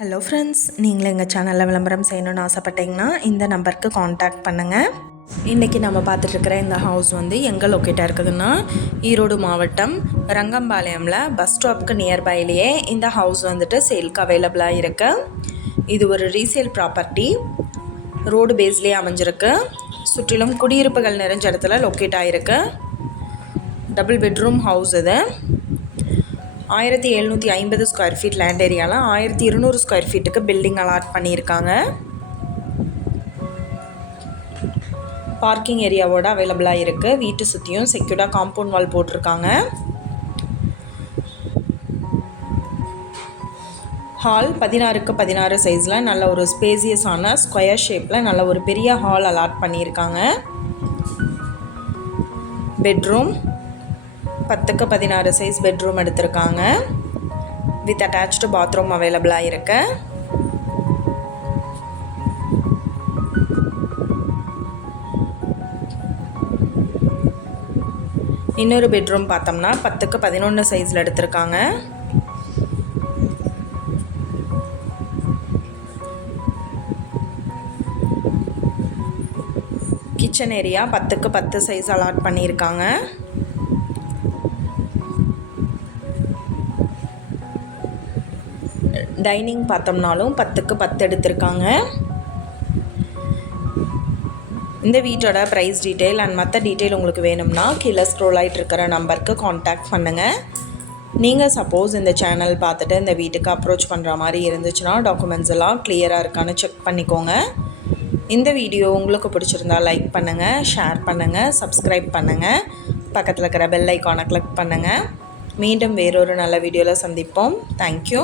Hello friends நீங்களும் எங்கள் சேனலில் விளம்பரம் செய்யணும்னு ஆசைப்பட்டீங்கன்னா இந்த நம்பருக்கு காண்டாக்ட் பண்ணுங்கள் இன்றைக்கி நம்ம பார்த்துட்ருக்கிற இந்த ஹவுஸ் வந்து எங்கே லொக்கேட்டாக இருக்குதுன்னா ஈரோடு மாவட்டம் ரங்கம்பாளையமில் பஸ் ஸ்டாப்புக்கு நியர்பைலேயே இந்த ஹவுஸ் வந்துட்டு சேல்க்கு அவைலபிளாக இருக்குது இது ஒரு ரீசேல் ப்ராப்பர்ட்டி ரோடு பேஸ்லேயே அமைஞ்சிருக்கு. சுற்றிலும் குடியிருப்புகள் நிறைஞ்ச இடத்துல லொக்கேட் ஆகிருக்கு டபுள் பெட்ரூம் ஹவுஸ் இது. ஆயிரத்தி எழுநூற்றி ஐம்பது ஸ்கொயர் ஃபீட் லேண்ட் ஏரியாவில் ஆயிரத்தி இருநூறு ஸ்கொயர் ஃபீட்டுக்கு பில்டிங் அலாட் பண்ணியிருக்காங்க. பார்க்கிங் ஏரியாவோட அவைலபிளாக இருக்குது வீட்டு சுற்றியும் செக்யூர்டாக காம்பவுண்ட் வால் போட்டிருக்காங்க. ஹால் பதினாறுக்கு பதினாறு சைஸில் நல்ல ஒரு ஸ்பேசியஸான ஸ்கொயர் ஷேப்பில் நல்ல ஒரு பெரிய ஹால் அலாட் பண்ணியிருக்காங்க. பெட்ரூம் பத்துக்கு பதினாறு சைஸ் பெட்ரூம் எடுத்திருக்காங்க. வித் அட்டாச்டு பாத்ரூம் அவைலபிளாக இருக்கு. இன்னொரு பெட்ரூம் பார்த்தோம்னா பத்துக்கு பதினொன்று சைஸில் எடுத்திருக்காங்க. கிச்சன் ஏரியா பத்துக்கு பத்து சைஸ் அலாட் பண்ணியிருக்காங்க. டைனிங் பார்த்தோம்னாலும் பத்துக்கு பத்து எடுத்திருக்காங்க. இந்த வீட்டோட ப்ரைஸ் டீட்டெயில் அண்ட் மற்ற டீட்டெயில் உங்களுக்கு வேணும்னா கீழே ஸ்க்ரோல் ஆகிட்டு இருக்கிற நம்பருக்கு காண்டாக்ட் பண்ணுங்கள் நீங்கள் சப்போஸ் இந்த சேனல் பார்த்துட்டு இந்த வீட்டுக்கு அப்ரோச் பண்ணுற மாதிரி இருந்துச்சுன்னா டாக்குமெண்ட்ஸ் எல்லாம் கிளியராக இருக்கான்னு செக் பண்ணிக்கோங்க. இந்த வீடியோ உங்களுக்கு பிடிச்சிருந்தா லைக் பண்ணுங்கள் ஷேர் பண்ணுங்கள் சப்ஸ்கிரைப் பண்ணுங்கள் பக்கத்தில் இருக்கிற பெல் ஐக்கானை கிளிக் பண்ணுங்கள் மீண்டும் வேறொரு நல்ல வீடியோவில் சந்திப்போம். தேங்க்யூ